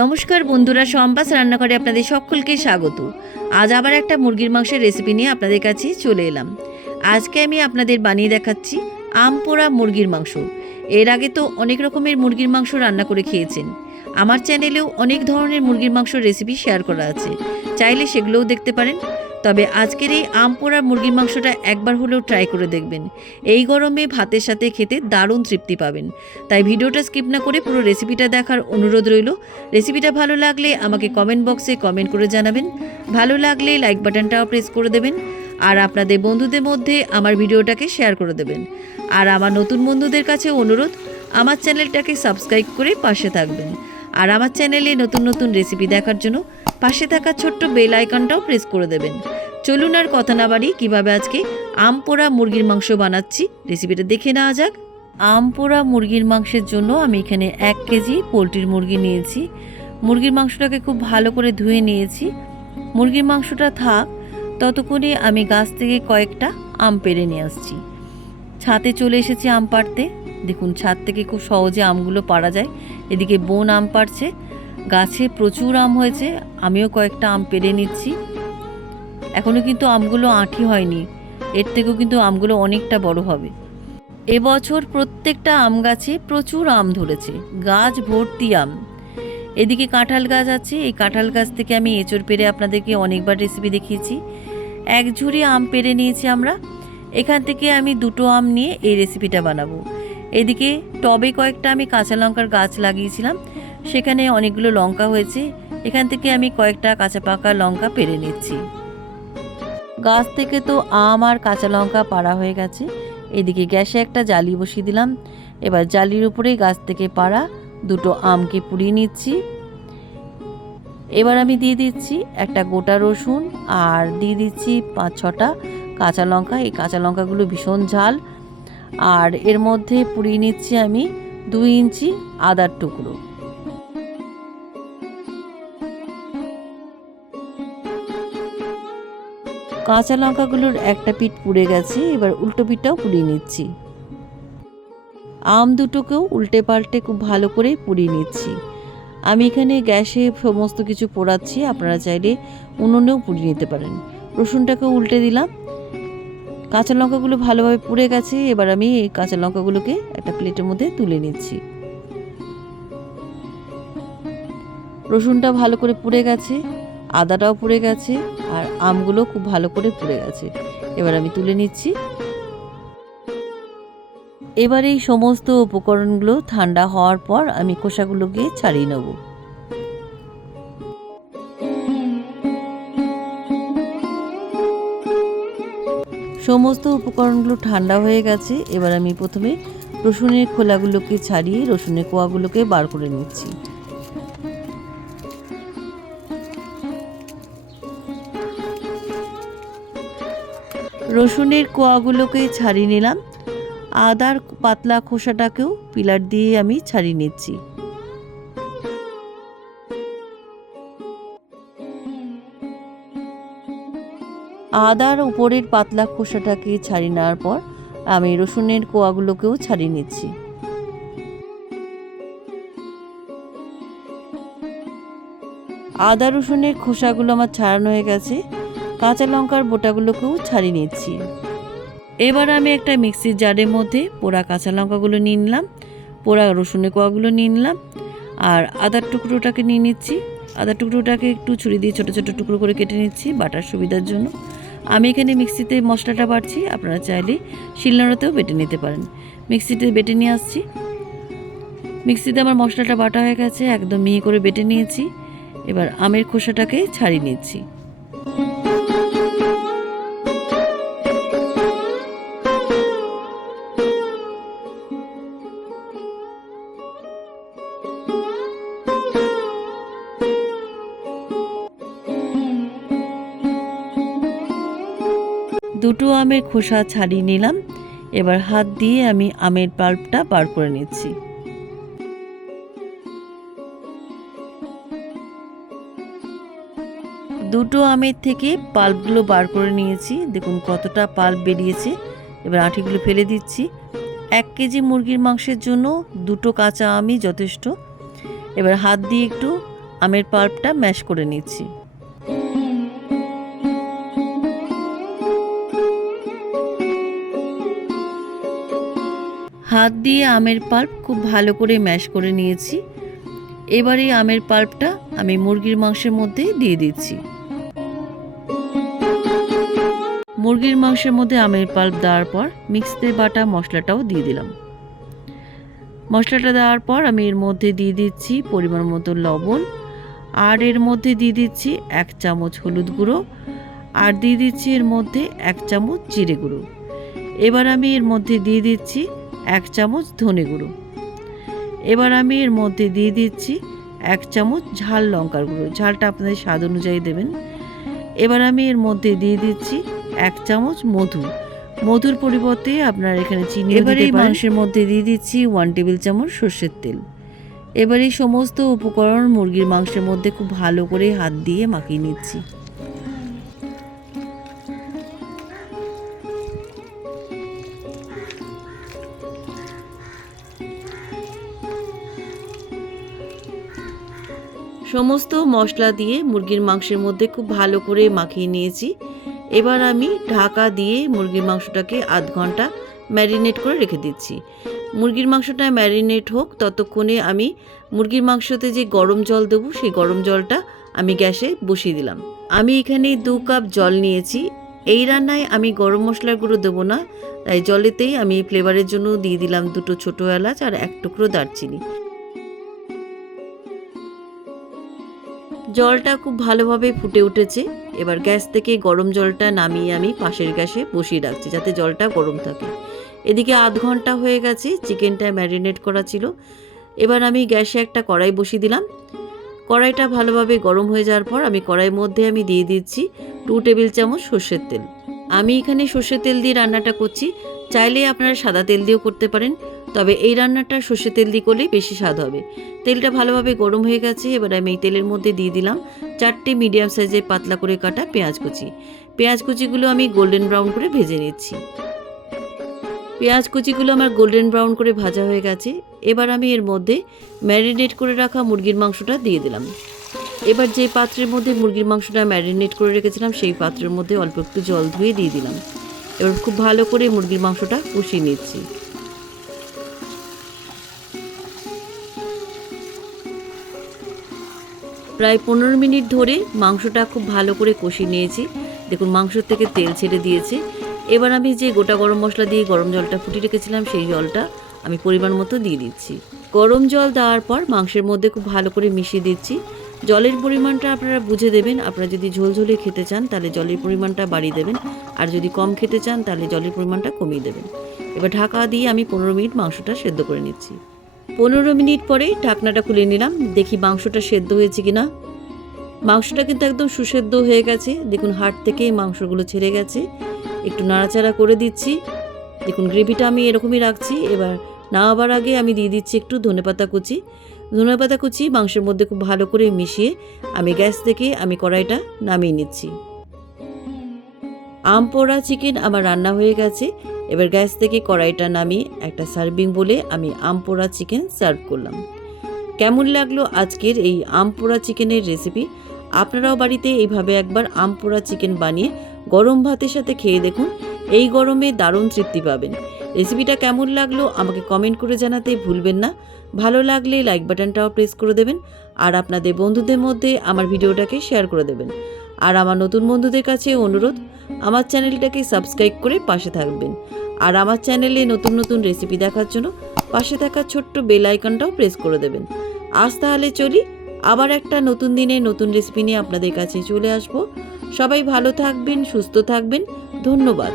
নমস্কার বন্ধুরা, সম্পাস রান্নাঘরে আপনাদের সকলকে স্বাগত। আজ আবার একটা মুরগির মাংসের রেসিপি নিয়ে আপনাদের কাছে চলে এলাম। আজকে আমি আপনাদের বানিয়ে দেখাচ্ছি আম পোড়া মুরগির মাংস। এর আগে তো অনেক রকমের মুরগির মাংস রান্না করে খেয়েছেন। আমার চ্যানেলেও অনেক ধরনের মুরগির মাংসর রেসিপি শেয়ার করা আছে, চাইলে সেগুলোও দেখতে পারেন। তবে আজকের এই আম পোড়া মুরগির মাংসটা একবার হলেও ট্রাই করে দেখবেন। এই গরমে ভাতের সাথে খেতে দারুণ তৃপ্তি পাবেন। তাই ভিডিওটা স্কিপ না করে পুরো রেসিপিটা দেখার অনুরোধ রইল। রেসিপিটা ভালো লাগলে আমাকে কমেন্ট বক্সে কমেন্ট করে জানাবেন। ভালো লাগলে লাইক বাটনটাও প্রেস করে দেবেন, আর আপনাদের বন্ধুদের মধ্যে আমার ভিডিওটাকে শেয়ার করে দেবেন। আর আমার নতুন বন্ধুদের কাছে অনুরোধ, আমার চ্যানেলটাকে সাবস্ক্রাইব করে পাশে থাকবেন। আর আমার চ্যানেলে নতুন নতুন রেসিপি দেখার জন্য পাশে থাকা ছোট্ট বেল আইকনটাও প্রেস করে দেবেন। চলুন আর কথা না বাড়ি, কীভাবে আজকে আম পোড়া মুরগির মাংস বানাচ্ছি রেসিপিটা দেখে নেওয়া যাক। আম পোড়া মুরগির মাংসের জন্য আমি এখানে 1 কেজি পোলট্রির মুরগি নিয়েছি। মুরগির মাংসটাকে খুব ভালো করে ধুয়ে নিয়েছি। মুরগির মাংসটা থাক ততক্ষণে আমি গাছ থেকে কয়েকটা আম পেড়ে নিয়ে আসছি। ছাদে চলে এসেছি আম পাড়তে। দেখুন, ছাদ থেকে খুব সহজে আমগুলো পাড়া যায়। এদিকে বোন আম পাড়ছে, গাছে প্রচুর আম হয়েছে। আমিও কয়েকটা আম পেড়ে নিচ্ছি। এখনও কিন্তু আমগুলো আঁটি হয়নি, এর থেকেও কিন্তু আমগুলো অনেকটা বড় হবে। এবছর প্রত্যেকটা আম গাছে প্রচুর আম ধরেছে, গাছ ভর্তি আম। এদিকে কাঁঠাল গাছ আছে, এই কাঁঠাল গাছ থেকে আমি এঁচড় পেড়ে আপনাদেরকে অনেকবার রেসিপি দেখিয়েছি। 1 ঝুড়ি আম পেড়ে নিয়েছি আমরা। এখান থেকে আমি 2টো আম নিয়ে এই রেসিপিটা বানাবো। এদিকে টবে কয়েকটা আমি কাঁচা লঙ্কার গাছ লাগিয়েছিলাম, সেখানে অনেকগুলো লঙ্কা হয়েছে। এখান থেকে আমি কয়েকটা কাঁচা পাকা লঙ্কা পেড়ে নিচ্ছি। গাছ থেকে তো আম আর কাঁচা লঙ্কা পাড়া হয়ে গেছে। এদিকে গ্যাসে একটা জালি বসিয়ে দিলাম। এবার জালির উপরেই গাছ থেকে পাড়া 2টো আমকে পুড়িয়ে নিচ্ছি। এবার আমি দিয়ে দিচ্ছি একটা গোটা রসুন, আর দিয়ে দিচ্ছি 5-6টা কাঁচা লঙ্কা। এই কাঁচা লঙ্কাগুলো ভীষণ ঝাল। আর এর মধ্যে পুড়িয়ে নিচ্ছি আমি 2 ইঞ্চি আদার টুকরো। কাঁচা লঙ্কাগুলোর একটা পিঠ পুড়ে গেছে, এবার উল্টো পিঠটাও পুড়িয়ে নিচ্ছি। আম দুটোকেও উল্টে পাল্টে খুব ভালো করে পুড়িয়ে নিচ্ছি। আমি এখানে গ্যাসে সমস্ত কিছু পোড়াচ্ছি, আপনারা চাইলে উনুনেও পুড়িয়ে নিতে পারেন। রসুনটাকে উল্টে দিলাম। কাঁচা লঙ্কাগুলো ভালোভাবে পুড়ে গেছে। এবার আমি এই কাঁচা লঙ্কাগুলোকে একটা প্লেটের মধ্যে তুলে নিচ্ছি। রসুনটা ভালো করে পুড়ে গেছে, আদাটাও পুড়ে গেছে, আর আমগুলো খুব ভালো করে পুড়ে গেছে। এবার আমি তুলে নিচ্ছি। এবার এই সমস্ত উপকরণগুলো ঠান্ডা হওয়ার পর আমি খোসাগুলোকে ছাড়িয়ে নেব। সমস্ত উপকরণগুলো ঠান্ডা হয়ে গেছে। এবার আমি প্রথমে রসুনের খোলাগুলোকে ছাড়িয়ে রসুনের কোয়াগুলোকে বার করে নিচ্ছি। রসুনের কোয়াগুলোকে ছাড়িয়ে নিলাম। আদার পাতলা খোসাটাকেও পিলার দিয়ে আমি ছাড়িয়ে নিচ্ছি। আদার উপরের পাতলা খোসাটাকে ছাড়িয়ে নেওয়ার পর আমি রসুনের কোয়াগুলোকেও ছাড়িয়ে নিচ্ছি। আদা রসুনের খোসাগুলো আমার ছাড়ানো হয়ে গেছে। কাঁচা লঙ্কার বোটাগুলোকেও ছাড়িয়ে নিচ্ছি। এবার আমি একটা মিক্সির জারের মধ্যে পোড়া কাঁচা লঙ্কাগুলো নিয়ে নিলাম, পোড়া রসুনের কোয়াগুলো নিয়ে নিলাম, আর আদার টুকরোটাকে নিয়ে নিচ্ছি। আদার টুকরোটাকে একটু ছুরি দিয়ে ছোটো ছোটো টুকরো করে কেটে নিচ্ছি বাটার সুবিধার জন্য। আমি এখানে মিক্সিতে মশলাটা বাটছি, আপনারা চাইলে শিলনোড়াতেও বেটে নিতে পারেন। মিক্সিতে বেটে নিয়ে আসছি। মিক্সিতে আমার মশলাটা বাটা হয়ে গেছে, একদম মিহি করে বেটে নিয়েছি। এবার আমের খোসাটাকে ছাড়িয়ে নিচ্ছি। দুটো আমের খোসা ছাড়িয়ে নিলাম। এবার হাত দিয়ে আমি আমের পাল্পটা বার করে নিচ্ছি। দুটো আমের থেকে পাল্পগুলো বার করে নিয়েছি। দেখুন কতটা পাল্প বেরিয়েছে। এবার আঁটিগুলো ফেলে দিচ্ছি। 1 কেজি মুরগির মাংসের জন্য 2টো কাঁচা আমই যথেষ্ট। এবার হাত দিয়ে একটু আমের পাল্পটা ম্যাশ করে নিচ্ছি। হাত দিয়ে আমের পাল্প খুব ভালো করে ম্যাশ করে নিয়েছি। এবারে আমের পাল্পটা আমি মুরগির মাংসের মধ্যে দিয়ে দিচ্ছি। মুরগির মাংসের মধ্যে আমের পাল্প দেওয়ার পর মিক্সিতে বাটা মশলাটাও দিয়ে দিলাম। মশলাটা দেওয়ার পর আমি এর মধ্যে দিয়ে দিচ্ছি পরিমাণ মতো লবণ, আর এর মধ্যে দিয়ে দিচ্ছি 1 চামচ হলুদ গুঁড়ো, আর দিয়ে দিচ্ছি এর মধ্যে 1 চামচ জিরে গুঁড়ো। এবার আমি এর মধ্যে দিয়ে দিচ্ছি 1 চামচ ধনে গুঁড়ো। এবার আমি এর মধ্যে দিয়ে দিচ্ছি 1 চামচ ঝাল লঙ্কার গুঁড়ো, ঝালটা আপনাদের স্বাদ অনুযায়ী দেবেন। এবার আমি এর মধ্যে দিয়ে দিচ্ছি 1 চামচ মধু, মধুর পরিবর্তে আপনারা এখানে চিনি দিতে পারেন। এবারে মাংসের মধ্যে দিয়ে দিচ্ছি 1 টেবিল চামচ সরষের তেল। এবার এই সমস্ত উপকরণ মুরগির মাংসের মধ্যে খুব ভালো করে হাত দিয়ে মাখিয়ে নিচ্ছি। সমস্ত মশলা দিয়ে মুরগির মাংসের মধ্যে খুব ভালো করে মাখিয়ে নিয়েছি। এবার আমি ঢাকা দিয়ে মুরগির মাংসটাকে আধ ঘন্টা ম্যারিনেট করে রেখে দিচ্ছি। মুরগির মাংসটা ম্যারিনেট হোক, ততক্ষণে আমি মুরগির মাংসতে যে গরম জল দেবো সেই গরম জলটা আমি গ্যাসে বসিয়ে দিলাম। আমি এখানে 2 কাপ জল নিয়েছি। এই রান্নায় আমি গরম মশলার গুঁড়ো দেবো না, তাই জলেতেই আমি ফ্লেভারের জন্য দিয়ে দিলাম 2টো ছোটো এলাচ আর 1 টুকরো দারচিনি। জলটা খুব ভালোভাবে ফুটে উঠেছে। এবার গ্যাস থেকে গরম জলটা নামিয়ে আমি পাশের গ্যাসে বসিয়ে রাখছি যাতে জলটা গরম থাকে। এদিকে আধ ঘন্টা হয়ে গেছে, চিকেনটা ম্যারিনেট করা ছিল। এবার আমি গ্যাসে একটা কড়াই বসিয়ে দিলাম। কড়াইটা ভালোভাবে গরম হয়ে যাওয়ার পর আমি কড়াইয়ের মধ্যে আমি দিয়ে দিচ্ছি 2 টেবিল চামচ সর্ষের তেল। আমি এখানে সর্ষের তেল দিয়ে রান্নাটা করছি, চাইলে আপনারা সাদা তেল দিয়েও করতে পারেন, তবে এই রান্নাটা সর্ষের তেল দিয়ে করলেই বেশি স্বাদ হবে। তেলটা ভালোভাবে গরম হয়ে গেছে। এবার আমি এই তেলের মধ্যে দিয়ে দিলাম 4টে মিডিয়াম সাইজের পাতলা করে কাটা পেঁয়াজ কুচি। পেঁয়াজ কুচিগুলো আমি গোল্ডেন ব্রাউন করে ভেজে নিচ্ছি। পেঁয়াজ কুচিগুলো আমার গোল্ডেন ব্রাউন করে ভাজা হয়ে গেছে। এবার আমি এর মধ্যে ম্যারিনেট করে রাখা মুরগির মাংসটা দিয়ে দিলাম। এবার যে পাত্রের মধ্যে মুরগির মাংসটা ম্যারিনেট করে রেখেছিলাম সেই পাত্রের মধ্যে অল্প একটু জল ধুয়ে দিয়ে দিলাম। এবার খুব ভালো করে মুরগির মাংসটা কষিয়ে নিচ্ছি। প্রায় 15 মিনিট ধরে মাংসটা খুব ভালো করে কষিয়ে নিয়েছি। দেখুন মাংসর থেকে তেল ছেড়ে দিয়েছে। এবার আমি যে গোটা গরম মশলা দিয়ে গরম জলটা ফুটিয়ে রেখেছিলাম সেই জলটা আমি পরিমাণ মতো দিয়ে দিচ্ছি। গরম জল দেওয়ার পর মাংসের মধ্যে খুব ভালো করে মিশিয়ে দিচ্ছি। জলের পরিমাণটা আপনারা বুঝে দেবেন। আপনারা যদি ঝোলঝোলে খেতে চান তাহলে জলের পরিমাণটা বাড়িয়ে দেবেন, আর যদি কম খেতে চান তাহলে জলের পরিমাণটা কমিয়ে দেবেন। এবার ঢাকা দিয়ে আমি 15 মিনিট মাংসটা সেদ্ধ করে নিচ্ছি। 15 মিনিট পরে ঢাকনাটা খুলে নিলাম, দেখি মাংসটা সেদ্ধ হয়েছে কিনা। মাংসটা কিন্তু একদম সুসেদ্ধ হয়ে গেছে। দেখুন হাড় থেকে মাংসগুলো ছেড়ে গেছে। একটু নাড়াচাড়া করে দিচ্ছি। দেখুন গ্রেভিটা আমি এরকমই রাখছি। এবার নামাবার আগে আমি দিয়ে দিচ্ছি একটু ধনেপাতা কুচি। ধনেপাতা কুচি মাংসের মধ্যে খুব ভালো করে মিশিয়ে আমি গ্যাস থেকে আমি কড়াইটা নামিয়ে নিচ্ছি। আম পোড়া চিকেন আমার রান্না হয়ে গেছে। এবার গ্যাস থেকে কড়াইটা নামিয়ে একটা সার্ভিং বলে আমি আম পোড়া চিকেন সার্ভ করলাম। কেমন লাগলো আজকের এই আম পোড়া চিকেনের রেসিপি? আপনারাও বাড়িতে এইভাবে একবার আম পোড়া চিকেন বানিয়ে গরম ভাতের সাথে খেয়ে দেখুন, এই গরমে দারুণ তৃপ্তি পাবেন। রেসিপিটা কেমন লাগলো আমাকে কমেন্ট করে জানাতে ভুলবেন না। ভালো লাগলে লাইক বাটনটাও প্রেস করে দেবেন, আর আপনাদের বন্ধুদের মধ্যে আমার ভিডিওটাকে শেয়ার করে দেবেন। আর আমার নতুন বন্ধুদের কাছে অনুরোধ, আমার চ্যানেলটাকে সাবস্ক্রাইব করে পাশে থাকবেন। আর আমার চ্যানেলে নতুন নতুন রেসিপি দেখার জন্য পাশে থাকা ছোট্ট বেল আইকনটাও প্রেস করে দেবেন। আজ তাহলে চলি, আবার একটা নতুন দিনে নতুন রেসিপি নিয়ে আপনাদের কাছে চলে আসব। সবাই ভালো থাকবেন, সুস্থ থাকবেন। ধন্যবাদ।